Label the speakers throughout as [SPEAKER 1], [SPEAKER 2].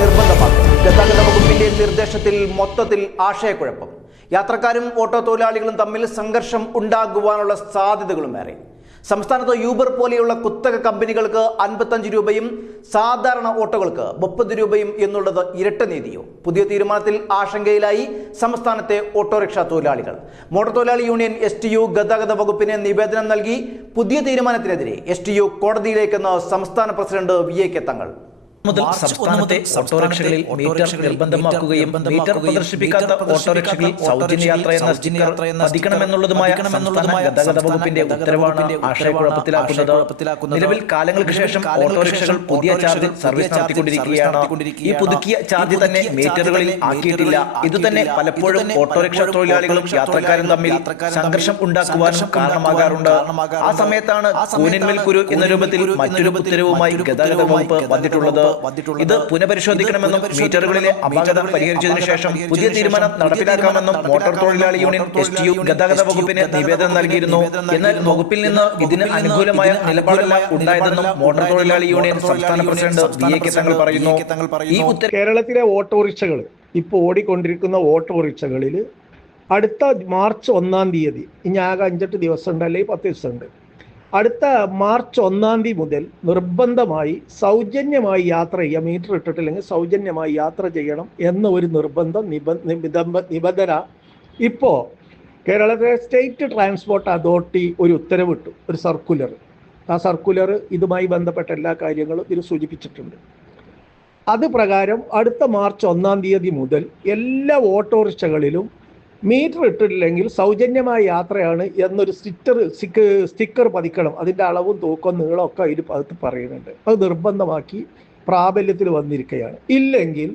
[SPEAKER 1] നിർബന്ധമാക്കും ഗതാഗത വകുപ്പിന്റെ നിർദ്ദേശത്തിൽ മൊത്തത്തിൽ ആശയക്കുഴപ്പം. യാത്രക്കാരും ഓട്ടോ തൊഴിലാളികളും തമ്മിൽ സംഘർഷം ഉണ്ടാകുവാനുള്ള സാധ്യതകളും ഏറെ. സംസ്ഥാനത്ത് യൂബർ പോലെയുള്ള കുത്തക കമ്പനികൾക്ക് അൻപത്തഞ്ച് രൂപയും സാധാരണ ഓട്ടോകൾക്ക് മുപ്പത് രൂപയും എന്നുള്ളത് ഇരട്ട നീതിയോ. പുതിയ തീരുമാനത്തിൽ ആശങ്കയിലായി സംസ്ഥാനത്തെ ഓട്ടോറിക്ഷ തൊഴിലാളികൾ. മോട്ടോർ തൊഴിലാളി യൂണിയൻ എസ് ടി യു ഗതാഗത വകുപ്പിന് നിവേദനം നൽകി. പുതിയ തീരുമാനത്തിനെതിരെ എസ് ടി യു കോടതിയിലേക്കെന്ന് സംസ്ഥാന പ്രസിഡന്റ് വി എ കെ തങ്ങൾ.
[SPEAKER 2] മുതൽ സംസ്ഥാനത്തെ ഓട്ടോറിക്ഷകളിൽ മീറ്റർ നിർബന്ധമാക്കുകയും
[SPEAKER 3] മീറ്റർ
[SPEAKER 2] പ്രദർശിപ്പിക്കാത്ത ഓട്ടോറിക്ഷകളിൽ
[SPEAKER 3] പ്രദർശിപ്പിക്കാത്ത
[SPEAKER 2] യാത്ര എന്ന സ്റ്റിക്കർ പതിക്കണമെന്നുള്ളതുമായ സംസ്ഥാന ഗതാഗത വകുപ്പിന്റെ ഉത്തരവാണ് ആശയക്കുഴപ്പത്തിലാക്കുന്നത്. നിലവിൽ കാലങ്ങൾക്ക് ശേഷം ഓട്ടോറിക്ഷകൾ പുതിയ ചാർജ് സർവീസ് നടത്തിക്കൊണ്ടിരിക്കുകയാണ്. ഈ പുതുക്കിയ ചാർജ് തന്നെ മീറ്ററുകളിൽ ആക്കിയിട്ടില്ല
[SPEAKER 3] ഇതുതന്നെ
[SPEAKER 2] ഇത് തന്നെ പലപ്പോഴും ഓട്ടോറിക്ഷ തൊഴിലാളികളും യാത്രക്കാരും തമ്മിൽ സംഘർഷം ഉണ്ടാക്കുവാനും കാരണമാകാറുണ്ട്. ആ സമയത്താണ് കൂനിന്മേൽ കുരു എന്ന രൂപത്തിൽ മറ്റൊരു ഉത്തരവുമായി ഗതാഗത വകുപ്പ് വന്നിട്ടുള്ളത്. ഇത് പുനഃപരിശോധിക്കണമെന്നും മീറ്ററുകളിലെ അപാകത പരിഹരിച്ചതിനു ശേഷം പുതിയ തീരുമാനം നടപ്പിലാക്കാമെന്നും മോട്ടോർ തൊഴിലാളി യൂണിയൻ എസ് ടി യു ഗതാഗത വകുപ്പിന് നിവേദനം നൽകിയിരുന്നു. എന്നാൽ വകുപ്പിൽ നിന്ന് ഇതിന് അനുകൂലമായ നിലപാടല്ല ഉണ്ടായതെന്നും മോട്ടോർ തൊഴിലാളി യൂണിയൻ സംസ്ഥാന പ്രസിഡന്റ് വി എ കെ തങ്ങൾ പറയുന്നു. ഈ ഉത്തരവ്
[SPEAKER 4] കേരളത്തിലെ ഓട്ടോറിക്ഷകൾ ഇപ്പോൾ ഓടിക്കൊണ്ടിരിക്കുന്ന ഓട്ടോറിക്ഷകളിൽ അടുത്ത മാർച്ച് ഒന്നാം തീയതി ഇനി ആകെ അഞ്ചെട്ട് ദിവസം ഉണ്ട് അല്ലെങ്കിൽ പത്ത് ദിവസം ഉണ്ട് അടുത്ത മാർച്ച് ഒന്നാം തീയതി മുതൽ നിർബന്ധമായി സൗജന്യമായി യാത്ര ചെയ്യുക മീറ്റർ ഇട്ടിട്ടില്ലെങ്കിൽ സൗജന്യമായി യാത്ര ചെയ്യണം എന്ന ഒരു നിർബന്ധം നിബന്ധ നിബന്ധന ഇപ്പോൾ കേരളത്തിലെ സ്റ്റേറ്റ് ട്രാൻസ്പോർട്ട് അതോറിറ്റി ഒരു ഉത്തരവിട്ടു ഒരു സർക്കുലർ. ആ സർക്കുലർ ഇതുമായി ബന്ധപ്പെട്ട എല്ലാ കാര്യങ്ങളും ഇതിൽ സൂചിപ്പിച്ചിട്ടുണ്ട്. അത് പ്രകാരം അടുത്ത മാർച്ച് ഒന്നാം തീയതി മുതൽ എല്ലാ ഓട്ടോറിക്ഷകളിലും മീറ്റർ ഇട്ടിട്ടില്ലെങ്കിൽ സൗജന്യമായ യാത്രയാണ് എന്നൊരു സ്റ്റിക്കർ സ്റ്റിക്കർ പതിക്കണം. അതിന്റെ അളവും തൂക്കം നീളം ഒക്കെ അതിൽ അകത്ത് പറയുന്നുണ്ട്. അത് നിർബന്ധമാക്കി പ്രാബല്യത്തിൽ വന്നിരിക്കുകയാണ്. ഇല്ലെങ്കിൽ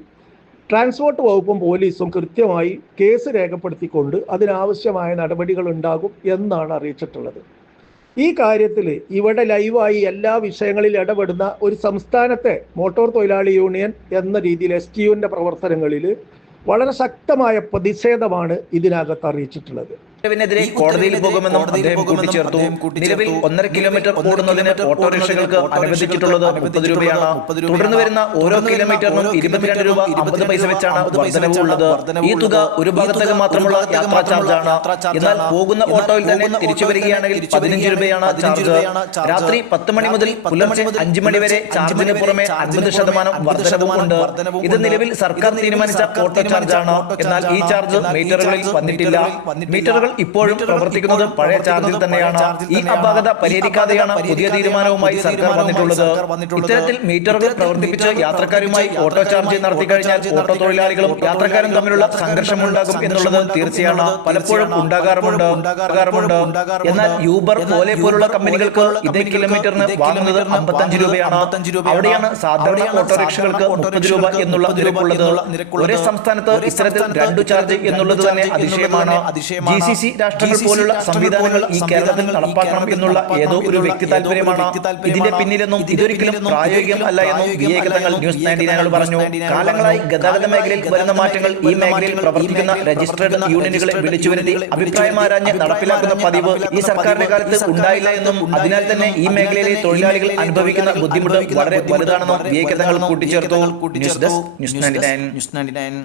[SPEAKER 4] ട്രാൻസ്പോർട്ട് വകുപ്പും പോലീസും കൃത്യമായി കേസ് രേഖപ്പെടുത്തിക്കൊണ്ട് അതിനാവശ്യമായ നടപടികൾ ഉണ്ടാകും എന്നാണ് അറിയിച്ചിട്ടുള്ളത്. ഈ കാര്യത്തിൽ ഇവിടെ ലൈവായി എല്ലാ വിഷയങ്ങളിൽ ഇടപെടുന്ന ഒരു സംസ്ഥാനത്തെ മോട്ടോർ തൊഴിലാളി യൂണിയൻ എന്ന രീതിയിൽ എസ് ടി യുവിന്റെ പ്രവർത്തനങ്ങളിൽ വളരെ ശക്തമായ പ്രതിഷേധമാണ് ഇതിനകത്ത് അറിയിച്ചിട്ടുള്ളത്.
[SPEAKER 2] ഉത്തരവിനെതിരെ കോടതിയിൽ പോകുമെന്നും അദ്ദേഹം കൂട്ടിച്ചേർത്തു. നിലവിൽ ഒന്നര കിലോമീറ്റർ ഓടുന്നതിന് ഓട്ടോറിക്ഷകൾക്ക് അനുവദിച്ചിട്ടുള്ളത് മുപ്പത് രൂപയാണ്. തുടർന്ന് വരുന്ന ഓരോ കിലോമീറ്ററിനും ഇരുപത്തിരണ്ട് രൂപ
[SPEAKER 3] ഇരുപത്
[SPEAKER 2] അമ്പത് പൈസ വെച്ചാണ്
[SPEAKER 3] അമ്പത് പൈസ
[SPEAKER 2] വർധനവ്
[SPEAKER 3] വെച്ചാണ്
[SPEAKER 2] ഉള്ളത്.
[SPEAKER 3] വർധനവ്
[SPEAKER 2] ഈ തുക ഒരു ഭാഗത്തേക്ക് മാത്രമുള്ള യാത്രാ ചാർജാണ്. എന്നാൽ പോകുന്ന ഓട്ടോയിൽ തന്നെ തിരിച്ചു വരികയാണെങ്കിൽ പതിനഞ്ച് രൂപയാണ് ചാർജ്. രാത്രി പത്ത് മണി മുതൽ പുലർച്ചെ അഞ്ച് മണി വരെ ചാർജിന് പുറമെ അൻപത് ശതമാനം
[SPEAKER 3] പുറമെ
[SPEAKER 2] വർധനവും ഉണ്ട്
[SPEAKER 3] വർധനവും
[SPEAKER 2] ഇത് നിലവിൽ സർക്കാർ തീരുമാനിച്ച ഓട്ടോ ചാർജാണ്. എന്നാൽ ഈ ചാർജ് മീറ്ററുകളിൽ വന്നിട്ടില്ല. മീറ്ററുകൾ ഇപ്പോഴും പ്രവർത്തിക്കുന്നത് പഴയ ചാർജിൽ തന്നെയാണ്. ഈ. അപാകത പരിഹരിക്കാതെയാണ് പുതിയ തീരുമാനവുമായി സർക്കാർ വന്നിട്ടുള്ളത്. ഇത്തരത്തിൽ മീറ്ററുകൾ പ്രവർത്തിപ്പിച്ച് യാത്രക്കാരുമായി ഓട്ടോ ചാർജ് നടത്തി കഴിഞ്ഞാൽ
[SPEAKER 3] ഓട്ടോ
[SPEAKER 2] തൊഴിലാളികളും യാത്രക്കാരും തമ്മിലുള്ള
[SPEAKER 3] സംഘർഷം
[SPEAKER 2] സംഘർഷമുണ്ടാകും എന്നുള്ളത് തീർച്ചയാണ്. പലപ്പോഴും ഉണ്ടാകാറുമുണ്ട്. ഉണ്ടാകാറുമുണ്ട്. എന്നാൽ യൂബർ പോലെ പോലുള്ള കമ്പനികൾക്ക് ഇതേ കിലോമീറ്ററിന് വാങ്ങുന്നത് അമ്പത്തഞ്ച് രൂപയാണ്. അവിടെയാണ് സാധാരണ ഓട്ടോറിക്ഷകൾക്ക് മുപ്പത് രൂപ എന്നുള്ള നിരക്കുള്ളത്. ഒരേ സംസ്ഥാനത്ത് ഇത്തരത്തിൽ രണ്ടു ചാർജ് എന്നുള്ളത് തന്നെ അതിശയമാണ്. ജി സി സി രാഷ്ട്രങ്ങൾ പോലുള്ള സംവിധാനങ്ങൾ ഈ കേരളത്തിൽ നടപ്പാക്കണം എന്നുള്ള ഏതോ ഒരു വ്യക്തി താല്പര്യമാണ് ഇതിന്റെ പിന്നിലെന്നും ഇതൊരിക്കലും പ്രായോഗികം അല്ല എന്നും വി എ തങ്ങൾ ന്യൂസ് നയന്റീനോട് പറഞ്ഞു. കാലങ്ങളായി ഗതാഗത മേഖലയിൽ വരുന്ന മാറ്റങ്ങൾ ഈ മേഖലയിൽ പ്രവർത്തിക്കുന്ന രജിസ്ട്രേഡ് യൂണിയനുകളെ വിളിച്ചു വരുത്തി അഭിപ്രായം ആരാഞ്ഞ് നടപ്പിലാക്കുന്ന പതിവ് ഈ സർക്കാരിന്റെ കാലത്ത് ഉണ്ടായില്ല എന്നും അതിനാൽ തന്നെ ഈ മേഖലയിലെ തൊഴിലാളികൾ അനുഭവിക്കുന്ന ബുദ്ധിമുട്ട് വളരെ വലുതാണെന്നും വി എ തങ്ങൾ കൂട്ടിച്ചേർത്തു. News desk news
[SPEAKER 3] ninety nine